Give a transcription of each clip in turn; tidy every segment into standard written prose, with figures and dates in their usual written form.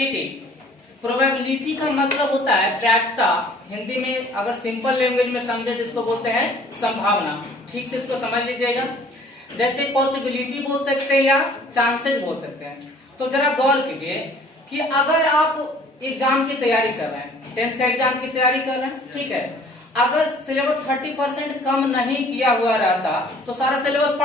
Probability, probability का मतलब होता है प्रायिकता। हिंदी में अगर सिंपल लैंग्वेज में समझे तो इसको बोलते हैं संभावना। ठीक से इसको समझ लीजिएगा। जैसे पॉसिबिलिटी बोल सकते हैं या चांसेस बोल सकते हैं। तो जरा गौर कीजिए कि अगर आप एग्जाम की तैयारी कर रहे हैं, 10th का एग्जाम की तैयारी कर रहे हैं, ठीक है, अगर सिलेबस 30% कम नहीं किया हुआ रहता तो सारा सिलेबस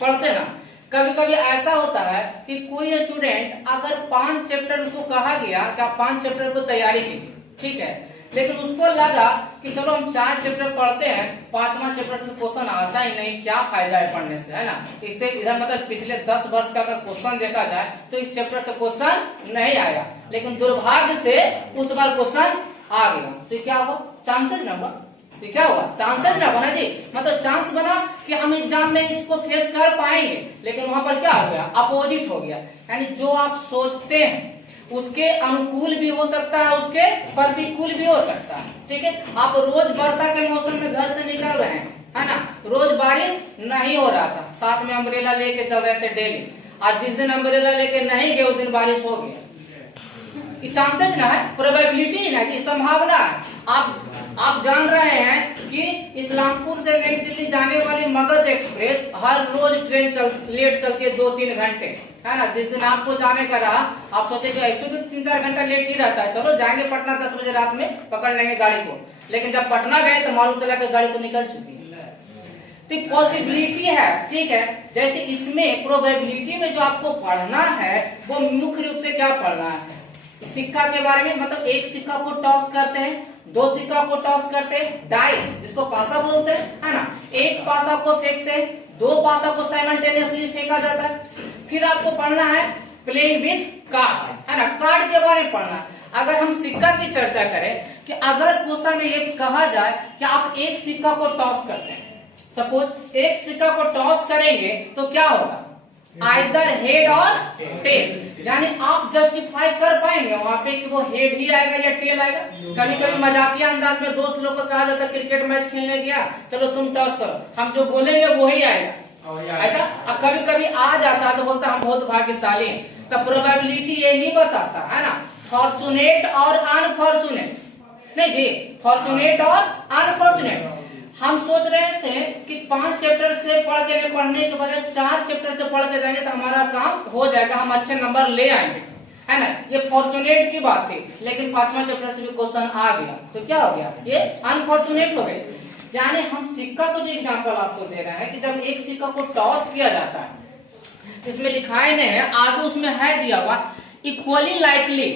पढ़ते ना। कभी कभी ऐसा होता है कि कोई स्टूडेंट अगर 5 चैप्टर उसको कहा गया कि आप 5 चैप्टर को तैयारी कीजिए, ठीक है, लेकिन उसको लगा कि चलो हम 4 चैप्टर पढ़ते हैं, 5वां चैप्टर से क्वेश्चन आता ही नहीं, क्या फायदा है पढ़ने से, है ना। इससे इधर मतलब पिछले 10 वर्ष का अगर क्वेश्चन देखा जाए तो इस चैप्टर से क्वेश्चन नहीं आया, लेकिन दुर्भाग्य से उस बार क्वेश्चन आ गया, तो क्या हुआ, चांसेस ना हुआ। तो क्या हुआ, चांसेस ना बना जी, मतलब चांस बना कि हम एग्जाम में इसको फेस कर पाएंगे, लेकिन वहां पर क्या हो गया, अपोजिट हो गया। यानी जो आप सोचते हैं उसके अनुकूल भी हो सकता है, उसके प्रतिकूल भी हो सकता है, ठीक है। आप रोज वर्षा के मौसम में घर से निकल रहे हैं, है ना, रोज बारिश नहीं हो रहा था, साथ में अम्ब्रेला लेके चल रहे थे डेली। आज जिस दिन अम्ब्रेला लेके नहीं गए उस दिन बारिश हो गया। चांसेस ना है, प्रोबेबिलिटी ना कि संभावना है। आप जान रहे हैं कि इस्लामपुर से नई दिल्ली जाने वाली मगध एक्सप्रेस हर रोज ट्रेन लेट चलती है 2-3 घंटे, है ना। जिस दिन आपको जाने का रहा आप सोचे कि ऐसे भी 3-4 घंटा लेट ही रहता है, चलो जाएंगे पटना 10 बजे रात में, पकड़ लेंगे गाड़ी को, लेकिन जब पटना गए तो मालूम चला कि गाड़ी तो निकल चुकी है। तो पॉसिबिलिटी है, ठीक है। जैसे इसमें प्रोबेबिलिटी में जो आपको पढ़ना है वो मुख्य रूप से क्या पढ़ना है, सिक्का के बारे में, मतलब एक सिक्का को टॉस करते हैं, 2 सिक्का को टॉस करते हैं, डाइस जिसको पासा बोलते हैं, है ना, एक पासा को फेंकते हैं, 2 पासा को साइमल्टेनियसली फेंका जाता है। फिर आपको पढ़ना है प्लेइंग विथ कार्ड्स, है ना, कार्ड के बारे में पढ़ना है। अगर हम सिक्का की चर्चा करें कि अगर क्वेश्चन में ये कहा जाए कि आप एक सिक्का को टॉस करते हैं, सपोज एक सिक्का को टॉस करेंगे तो क्या होगा, आइदर हेड और टेल, यानी आप जस्टिफाई कर पाएंगे वहां पे कि वो हेड ही आएगा या टेल आएगा। कभी कभी मजाकिया अंदाज में दोस्त लोग को कहा जाता है क्रिकेट मैच खेलने गया, चलो तुम टॉस करो, हम जो बोलेंगे वो ही आएगा, ऐसा। अब कभी कभी आ जाता है तो बोलता हम बहुत भाग्यशाली हैं। तो प्रोबेबिलिटी ये नहीं बताता, है ना, फॉर्चुनेट और अनफॉर्चुनेट नहीं जी, फॉर्चुनेट और अनफॉर्चुनेट। हम सोच रहे थे कि 5 चैप्टर से पढ़ के पढ़ने के बजाय 4 चैप्टर से पढ़ के जाएंगे तो हमारा काम हो जाएगा, हम अच्छे नंबर ले आएंगे, है ना। ये फॉर्चुनेट की बात थी, लेकिन 5वां चैप्टर से भी क्वेश्चन आ गया तो क्या हो गया, ये अनफॉर्चुनेट हो गए। यानी हम सिक्का को जो एग्जाम्पल आपको दे रहे हैं कि जब एक सिक्का को टॉस किया जाता है, इसमें लिखाई नहीं है, आगे उसमें है दिया हुआ इक्वली लाइकली,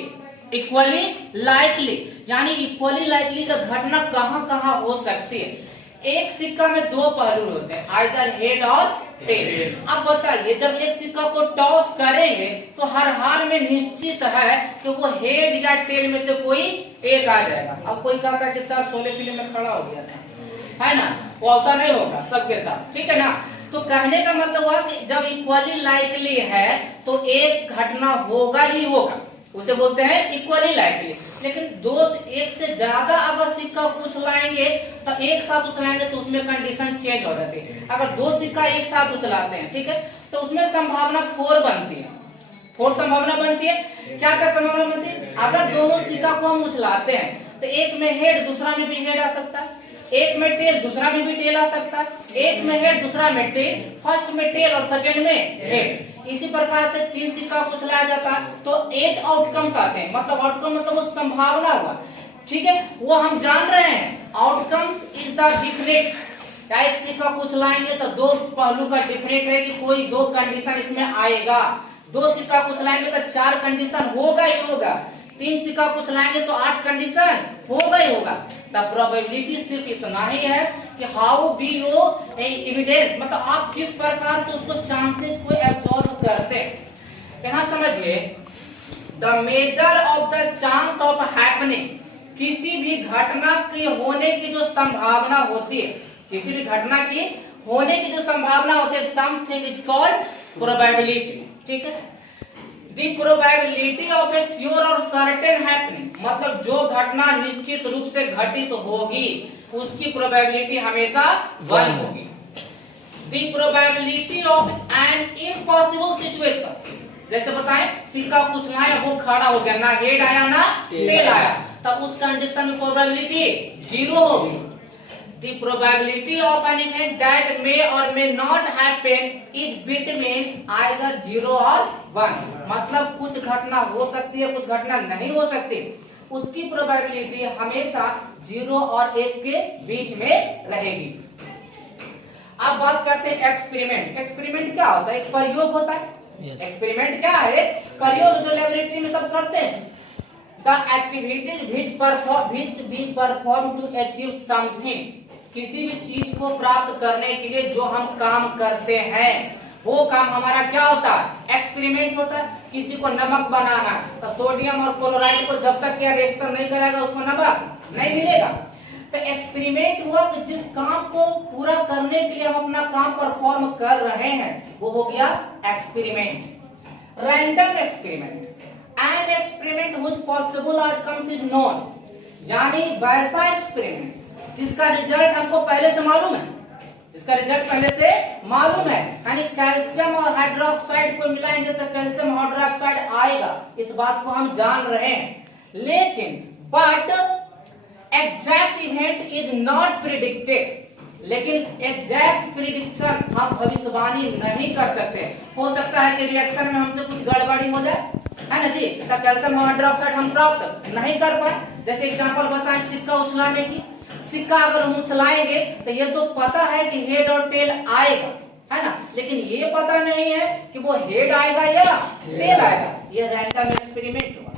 इक्वली लाइकली, यानी इक्वली लाइकली का घटना कहाँ कहाँ हो सकती है। एक सिक्का में 2 पहलू होते हैं, आइदर हेड और टेल। अब बताइए जब एक सिक्का को टॉस करेंगे तो हर हाल में निश्चित है कि वो हेड या टेल में से कोई एक आ जाएगा। अब कोई कहता है कि सर 16 फिल्म में खड़ा हो गया था, है ना, वो ऐसा नहीं होगा सबके साथ, ठीक है ना। तो कहने का मतलब हुआ कि जब इक्वली लाइकली है तो एक घटना होगा ही होगा, उसे बोलते हैं इक्वली लाइकली। लेकिन 2 एक से ज्यादा अगर सिक्का उछलाएंगे तो एक साथ उछलाएंगे तो उसमें कंडीशन चेंज हो जाती है। अगर 2 सिक्का एक साथ उछलाते हैं, ठीक है, तो उसमें संभावना 4 बनती है, 4 संभावना बनती है। क्या क्या संभावना बनती है, अगर दोनों सिक्का को हम उछलाते हैं तो एक में हेड दूसरा में भी हेड आ सकता है, एक में टेल दूसरा में भी टेल आ सकता है, एक में हेड दूसरा में टेल, फर्स्ट में टेल और सेकंड में हेड। इसी प्रकार से 3 सिक्का को उछलाया जाता है तो 8 आउटकम्स आते हैं, मतलब आउटकम मतलब वो संभावना हुआ, ठीक है, वो हम जान रहे हैं। आउटकम्स इज द डिफिनेट, क्या एक सिक्का को उछलाएंगे तो 2 पहलू का डिफिनेट है कि कोई 2 कंडीशन इसमें आएगा। 2 सिक्का को उछलाएंगे तो 4 कंडीशन होगा ही होगा, 3 सिक्का को उछलाएंगे तो 8 कंडीशन होगा ही होगा। तब प्रोबेबिलिटी सिर्फ इतना ही है कि हाउ बी यो एविडेंस, मतलब आप किस प्रकार से उसको चांसेस को एब्जॉर्ब करते हैं। यहाँ समझिए the measure of the chance of happening, किसी भी घटना के होने की जो संभावना होती है, किसी भी घटना की होने की जो संभावना होती है, समथिंग इज कॉल्ड प्रोबेबिलिटी, ठीक है। The probability of a sure और certain happening, मतलब जो घटना निश्चित रूप से घटित होगी उसकी प्रोबेबिलिटी हमेशा 1 होगी। The probability of an impossible situation, जैसे बताएं, सिक्का उछलाया, वो खड़ा हो गया, ना हेड आया ना टेल आया, तब उस कंडीशन में प्रोबेबिलिटी 0 होगी। The probability of an event that may or may not happen is between either 0 और 1। मतलब कुछ घटना हो सकती है, कुछ घटना नहीं हो सकती, उसकी प्रोबेबिलिटी हमेशा 0 और 1 के बीच में रहेगी। अब बात करते हैं एक्सपेरिमेंट। एक्सपेरिमेंट क्या होता है? एक प्रयोग होता है। एक्सपेरिमेंट क्या है? प्रयोग जो लेबोरेटरी में सब करते हैं। The activities which be performed to achieve something, किसी भी चीज को प्राप्त करने के लिए जो हम काम करते हैं, वो काम हमारा क्या होता है? एक्सपेरिमेंट होता है। किसी को नमक बनाना, तो सोडियम और क्लोराइड को जब तक यह रिएक्शन नहीं करेगा उसको नमक नहीं मिलेगा। तो एक्सपेरिमेंट हुआ कि जिस काम को पूरा करने के लिए हम अपना काम परफॉर्म कर रहे हैं, वो हो गया experiment. Random experiment, an experiment which possible outcomes is known, यानी वैसा एक्सपेरिमेंट जिसका रिजल्ट हमको पहले से मालूम है, जिसका रिजल्ट पहले से मालूम है। यानी कैल्शियम और हाइड्रोक्साइड को मिलाएंगे तो कैल्शियम हाइड्रोक्साइड आएगा, इस बात को हम जान रहे हैं। लेकिन but exact event is not predicted, लेकिन एग्जैक्ट प्रिडिक्शन हम भविष्यवाणी नहीं कर सकते। हो सकता है कि रिएक्शन में हमसे कुछ गड़बड़ी हो जाए, है ना जी, तो कैल्शियम हाइड्रोक्साइड हम प्राप्त नहीं कर पाए। जैसे एग्जांपल बताएं सिक्का उछलाने की, सिक्का अगर हम उछलाएंगे तो ये तो पता है कि हेड और टेल आएगा, है ना, लेकिन ये पता नहीं है कि वो हेड आएगा या टेल आएगा। ये रैंडम एक्सपेरिमेंट हुआ।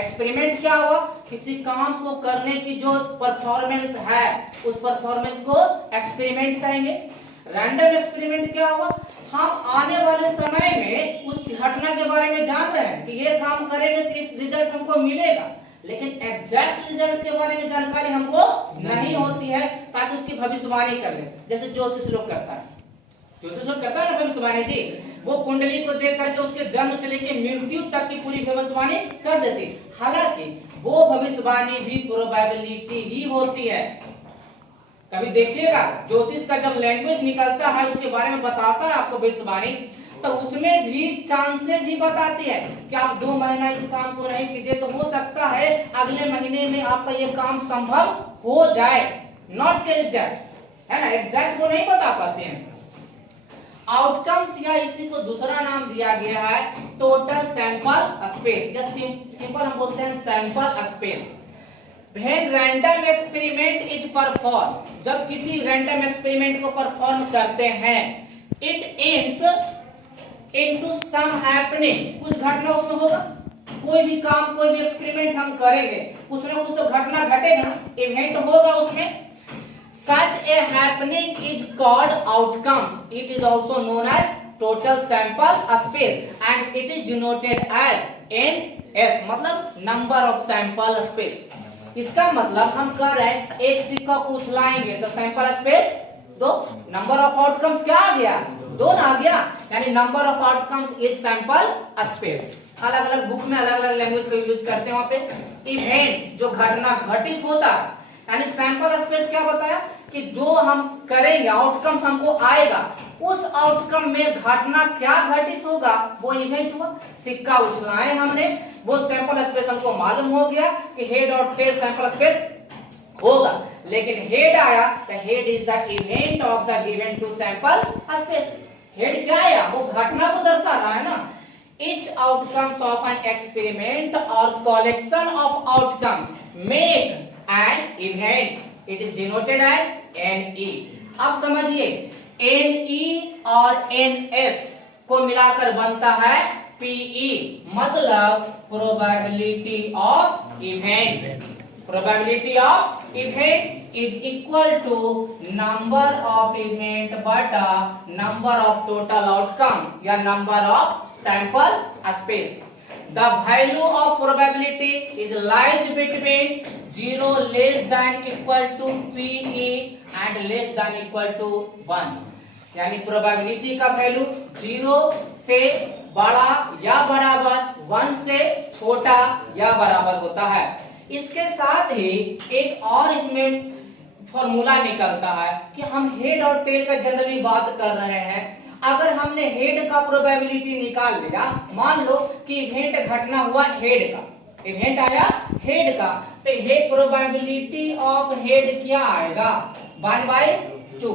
एक्सपेरिमेंट क्या हुआ? किसी काम को करने की जो परफॉर्मेंस है, उस परफॉर्मेंस को एक्सपेरिमेंट कहेंगे। रैंडम एक्सपेरिमेंट क्या हुआ? हम आने वाले समय में उस घटना के बारे में जान रहे हैं कि ये काम करेंगे तो इस रिजल्ट हमको मिलेगा, लेकिन एग्जैक्ट रिजल्ट के बारे में जानकारी हमको नहीं होती है, ताकि उसकी भविष्यवाणी कर ले। जैसे ज्योतिष लोग करता है, ज्योतिष लोग करता है ना भविष्यवाणी जी, वो कुंडली को देख करके उसके जन्म से लेकर मृत्यु तक की पूरी भविष्यवाणी कर देती। हालांकि वो भविष्यवाणी भी प्रोबेबिलिटी ही होती है। कभी देखिएगा ज्योतिष का जब लैंग्वेज निकलता है, उसके बारे में बताता है आपको भविष्यवाणी, तो उसमें भी चांसेस ही बताती है कि आप 2 महीना इस काम को नहीं कीजिए तो हो सकता है अगले महीने में आपका ये काम संभव हो जाए। नॉट एग्जैक्ट, है ना, एग्जैक्ट वो नहीं बता पाते हैं। आउटकम्स या इसी को दूसरा नाम दिया गया है टोटल सैंपल स्पेस, या सिंपल हम बोलते हैं sample space. When random experiment is performed, जब किसी रैंडम एक्सपेरिमेंट को परफॉर्म करते हैं, it ends into some happening, कुछ घटना उसमें होगा। कोई भी काम, कोई भी एक्सपेरिमेंट हम करेंगे, कुछ ना कुछ तो घटना घटेगा, इवेंट होगा उसमें। Such a happening is called outcomes. It is also known as total sample space and it is denoted as NS, मतलब number of sample space। इसका मतलब हम कह रहे हैं एक सिक्का को उछलाएंगे तो sample space 2, number of outcomes क्या आ गया? 2 आ गया, यानी number of outcomes is sample space. अलग अलग बुक में अलग अलग लैंग्वेज को यूज करते हैं। वहां पे इवेंट जो घटना घटित होता है, यानी सैंपल स्पेस क्या बताया कि जो हम करेंगे आउटकम्स हमको आएगा, उस आउटकम में घटना क्या घटित होगा वो इवेंट हुआ। सिक्का उछलाए हमने, वो सैंपल स्पेस हमको मालूम हो गया कि हेड और टेल सैंपल स्पेस होगा, लेकिन हेड आया तो head is the event of the given to sample space. Head क्या आया? वो घटना को दर्शा रहा है ना। Each outcomes of an experiment or collection of outcomes make an event. It is denoted as NE। अब समझिए NE और NS को मिलाकर बनता है PE, मतलब probability of event. Probability of event is equal to number of event बटा number of total outcome या number of sample space। The value of probability is lies between 0 less than equal to PE and less than equal to 1। यानी probability का value 0 से बड़ा या बराबर, 1 से छोटा या बराबर होता है। इसके साथ ही एक और इसमें फॉर्मूला निकलता है कि हम हेड और टेल का जनरली बात कर रहे हैं। अगर हमने हेड का प्रोबेबिलिटी निकाल लिया, मान लो कि इवेंट घटना हुआ हेड का, इवेंट आया हेड का, तो हे प्रोबेबिलिटी ऑफ हेड क्या आएगा 1/2।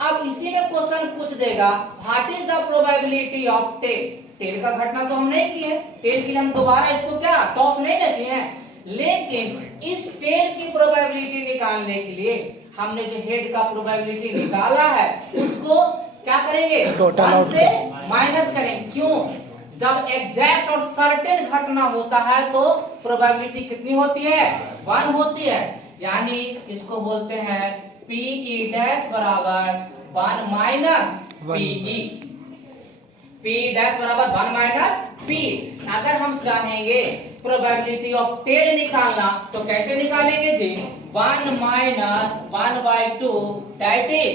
अब इसी में क्वेश्चन पूछ देगा what is the probability of tail. Tail का घटना तो हम नहीं किए, टेल के लिए हम दोबारा इसको क्या टॉस नहीं लेते हैं, लेकिन इस टेल की प्रोबेबिलिटी निकालने के लिए हमने जो हेड का प्रोबेबिलिटी निकाला है उसको क्या करेंगे, टोटल से माइनस करेंगे। क्यों, जब एग्जैक्ट और सर्टेन घटना होता है तो प्रोबेबिलिटी कितनी होती है, 1 होती है। यानी इसको बोलते हैं पीई डैश बराबर 1 माइनस पीई, पी डैश बराबर 1 माइनस पी। अगर हम चाहेंगे प्रोबेबिलिटी ऑफ टेल निकालना तो कैसे निकालेंगे जी, 1 माइनस 1/2 दैट इज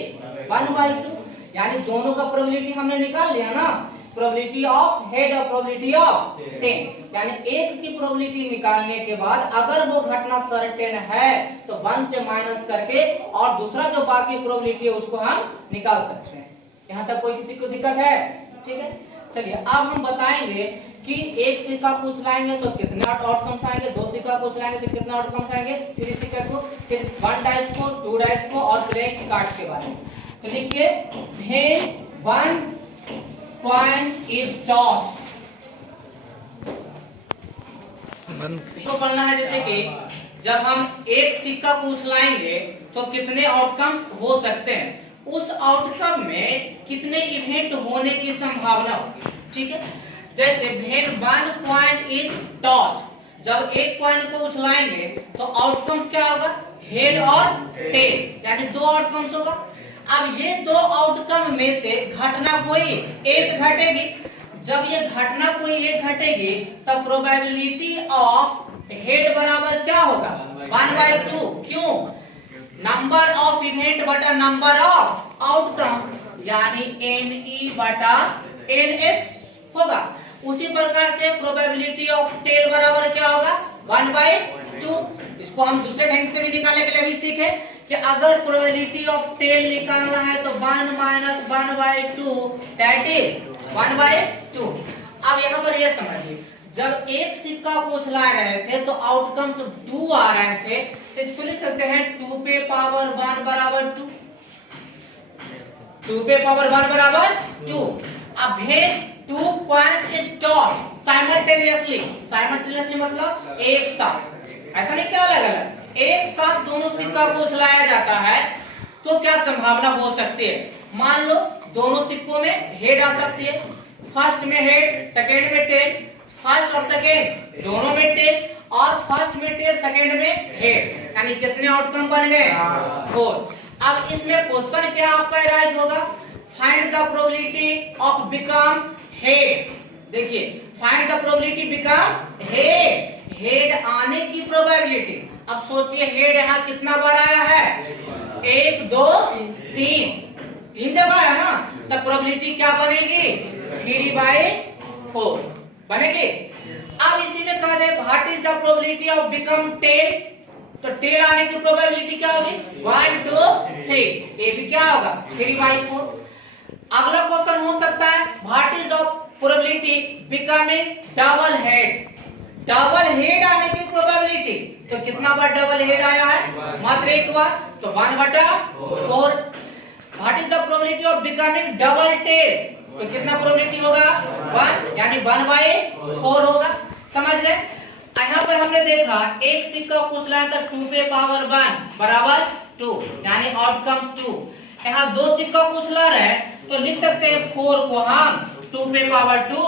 1/2। यानी दोनों का प्रोबेबिलिटी हमने निकाल लिया ना, प्रोबेबिलिटी ऑफ हेड और प्रोबेबिलिटी ऑफ टेल। यानी एक की प्रोबेबिलिटी निकालने के बाद अगर वो घटना सर्टेन है तो 1 से माइनस करके और दूसरा जो बाकी प्रोबेबिलिटी है उसको हम निकाल सकते हैं। यहाँ तक कोई किसी को दिक्कत है? ठीक है, चलिए अब हम बताएंगे कि एक सिक्का पूछ लाएंगे तो कितने आउटकम्स आएंगे, 2 सिक्का पूछ लाएंगे तो कितने आउटकम्स आएंगे, 3 सिक्का को, फिर 1 डाइस को, 2 डाइस को और फिर एक कार्ड के बारे में। तो लिखिए when 1 coin is tossed, तो पढ़ना है जैसे कि जब हम एक सिक्का पूछ लाएंगे तो कितने आउटकम्स हो सकते हैं, उस आउटकम में कितने इवेंट होने की संभावना होगी। ठीक है, जैसे when 1 coin is tossed, जब एक कॉइन को उछलाएंगे तो आउटकम्स क्या होगा, हेड और टेल, यानी 2 आउटकम्स होगा। अब ये 2 आउटकम में से घटना कोई एक घटेगी। जब ये घटना कोई एक घटेगी तब प्रोबेबिलिटी ऑफ हेड बराबर क्या होगा, 1/2। क्यों, नंबर ऑफ इवेंट बटा नंबर ऑफ आउटकम, यानी NE बटा NS होगा। उसी प्रकार से प्रोबेबिलिटी ऑफ टेल बराबर क्या होगा, 1/2। इसको हम दूसरे ढंग से भी निकालने के लिए भी सीखे कि अगर प्रोबेबिलिटी ऑफ टेल निकालना है तो 1 माइनस 1/2 दैट इज 1/2। अब यहाँ पर ये समझिए, जब एक सिक्का को उछला रहे थे तो आउटकम्स 2 आ रहे थे, तो इसको लिख सकते हैं 2 पे पावर 1 बराबर 2, 2 पे पावर 1 बराबर 2। अब भेज 2 coins is tossed simultaneously, simultaneously मतलब एक साथ, ऐसा नहीं क्या अलग अलग, एक साथ दोनों सिक्का को उछलाया जाता है तो क्या संभावना हो सकती है। मान लो दोनों सिक्कों में हेड आ सकती है, फर्स्ट में हेड सेकेंड में टेल, फर्स्ट और सेकेंड दोनों में टेल, और फर्स्ट में टेल सेकेंड में हेड, यानी कितने आउटकम बन गए, 4। अब इसमें क्वेश्चन क्या आपका राइज होगा, find the probability of become head. देखिए find the probability become head, head आने की प्रोबेबिलिटी। अब सोचिए हेड यहाँ कितना बार आया है, 1 2 3 जगह आया ना, तब प्रोबेबिलिटी क्या बनेगी, 3/4 बनेगी। अब इसी में कहा जाए what is the probability of become tail, तो टेल आने की प्रोबेबिलिटी क्या होगी, 1 2 3, ये भी क्या होगा 3/4। अगला क्वेश्चन हो सकता है what is the probability becoming double head, double head आने की प्रोबेबिलिटी, तो कितना बार डबल हेड आया है, मात्र एक बार, तो 1/4। What is the probability of becoming double tail, तो कितना प्रोबेबिलिटी होगा, 1, यानी 1/4 होगा। समझ गए। यहाँ पर हमने देखा एक सिक्का पूछ रहा था 2 पे पावर 1 बराबर 2, यानी आउटकम्स 2। यहाँ 2 सिक्का पूछ ला रहे तो लिख सकते हैं 4 को हम 2 पे पावर 2,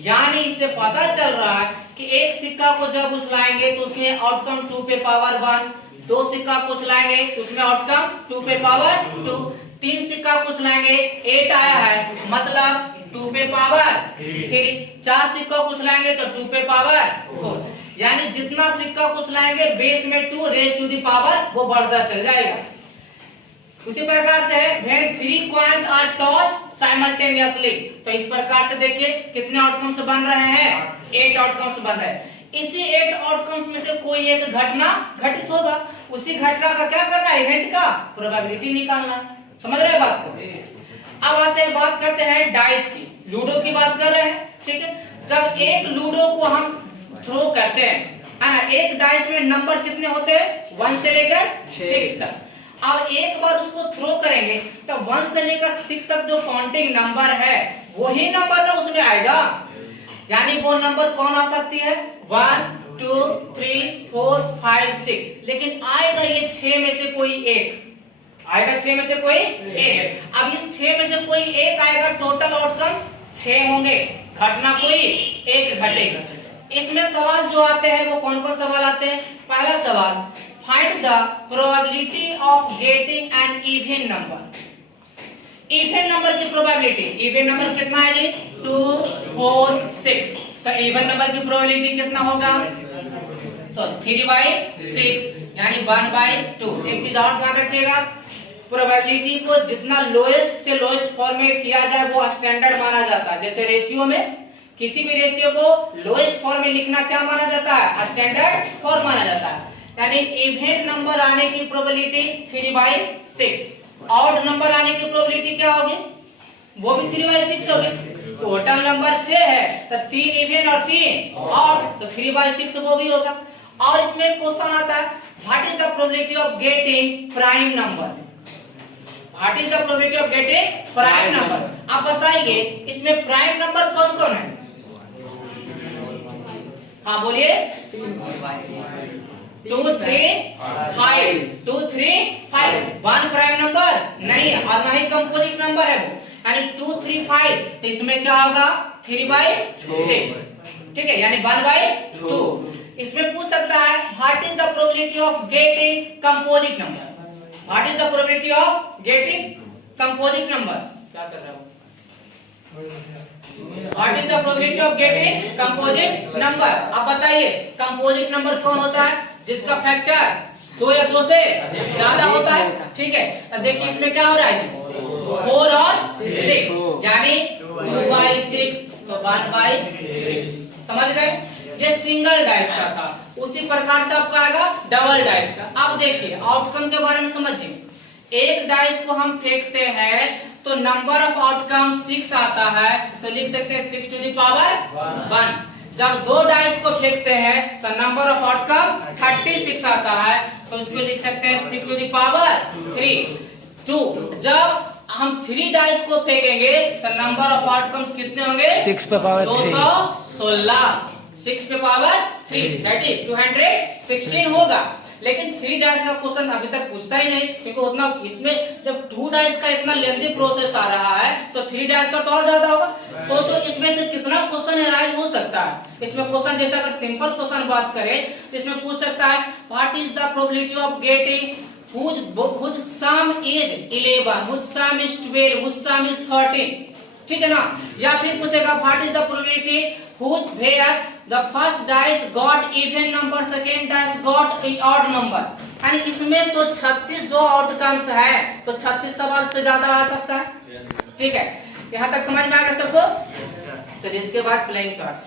यानी इससे पता चल रहा है कि एक सिक्का को जब उछलाएंगे तो उसमें आउटकम 2 पे पावर 1, 2 सिक्का को उछलाएंगे तो उसमें आउटकम 2 पे पावर 2, 3 सिक्का को उछलाएंगे 8 आया है मतलब 2 पे पावर 3, 4 सिक्का को उछलाएंगे तो 2 पे पावर 4, यानी जितना सिक्का को उछलाएंगे बेस में 2 रेज टू द पावर वो बढ़ता चल जाएगा। उसी प्रकार से when 3 coins are tossed simultaneously, तो इस प्रकार से देखिए कितने आउटकम्स बन रहे हैं, 8 आउटकम्स बन रहे हैं। इसी 8 आउटकम्स में से कोई एक घटना घटित होगा, उसी घटना का क्या करना है, इवेंट का प्रोबेबिलिटी निकालना। समझ रहे हैं बात को। अब आते हैं, बात करते हैं डाइस की, लूडो की बात कर रहे हैं, ठीक है। जब एक लूडो को हम थ्रो करते हैं, है ना, एक डाइस में नंबर कितने होते हैं, 1 से लेकर 6 तक। अब एक बार उसको थ्रो करेंगे तो 1 से लेकर 6 तक जो काउंटिंग नंबर है वही नंबर ना उसमें आएगा, यानी वो नंबर कौन आ सकती है, 1 2 3 4 5 6, लेकिन आएगा ये 6 में से कोई एक आएगा, 6 में से कोई एक। अब इस 6 में से कोई एक आएगा, टोटल आउटकम 6 होंगे, घटना कोई एक घटेगा। इसमें सवाल जो आते हैं वो कौन कौन सवाल आते हैं। पहला सवाल, find the probability of getting an even number. Even number की प्रोबेबिलिटी, इवन नंबर कितना है जी, 2 4 6, तो इवन नंबर की प्रोबेबिलिटी कितना होगा, 3/6 यानी 1/2। एक चीज और ध्यान रखिएगा, प्रोबेबिलिटी को जितना लोएस्ट से लोएस्ट फॉर्म में किया जाए वो स्टैंडर्ड माना जाता है। जैसे रेशियो में, किसी भी रेशियो को लोएस्ट फॉर्म में लिखना क्या माना जाता है, स्टैंडर्ड फॉर्म माना जाता है। यानी इवन नंबर आने की प्रोबेबिलिटी 3/6, ऑड नंबर आने की प्रोबेबिलिटी क्या होगी, वो भी 3/6 होगी। टोटल नंबर 6 है तो 3 इवन और 3 ऑड, तो 3/6 वो भी होगा। और इसमें क्वेश्चन आता है, what is the probability of getting prime number, what is the probability of getting prime number. आप बताइए इसमें प्राइम नंबर कौन कौन है, हाँ बोलिए, 2 3 5, 2 3 5, 1 प्राइम नंबर नहीं है और ना ही कंपोजिट नंबर है वो, यानी 2 3 5, तो इसमें क्या होगा, 3/6, ठीक है, यानी 1/2। इसमें पूछ सकता है, what is the probability of getting composite number, what is the probability of getting composite number, क्या कर रहे हो, what is the probability of getting composite number. अब बताइए कंपोजिट नंबर कौन होता है, जिसका फैक्टर 2 या 2 से ज्यादा होता है, ठीक है। तो देखिए इसमें क्या हो रहा है, 4 और 6, यानी 2/6 तो 1/3, समझ गए। ये सिंगल डाइस का था, उसी प्रकार से आपका आएगा डबल डाइस का। अब देखिए आउटकम के बारे में समझिए, एक डाइस को हम फेंकते हैं तो नंबर ऑफ आउटकम 6 आता है, तो लिख सकते हैं 6 to the power 1। जब 2 डाइस को फेंकते हैं तो नंबर ऑफ आउटकम 36 आता है, तो इसको लिख सकते हैं 6 to the power 3। 2 जब हम 3 डाइस को फेंकेंगे तो नंबर ऑफ आउटकम्स कितने होंगे, 6 पे पावर 216, 6 पे पावर 3 दैट इज 216 होगा। लेकिन 3 डाइस का क्वेश्चन अभी तक पूछता ही नहीं, क्योंकि उतना इसमें जब 2 डाइस का इतना लेंथी प्रोसेस आ रहा है तो 3 डाइस का तो और ज्यादा होगा। सोचो इसमें से कितना क्वेश्चन अराइज हो सकता है। इसमें क्वेश्चन जैसे अगर सिंपल क्वेश्चन बात करें तो इसमें पूछ सकता है, what is the probability of getting whose sum is 11, whose sum is 12, whose sum is 13, ठीक है ना। या फिर पूछेगा, what is the probability where the first dice got even number, second dice got odd number। यानी इसमें तो 36 जो आउटकम्स है तो 36 सवाल से ज्यादा आ सकता है, ठीक है। यहाँ तक समझ में आ गया सबको। चलिए इसके बाद प्लेइंग कार्ड्स।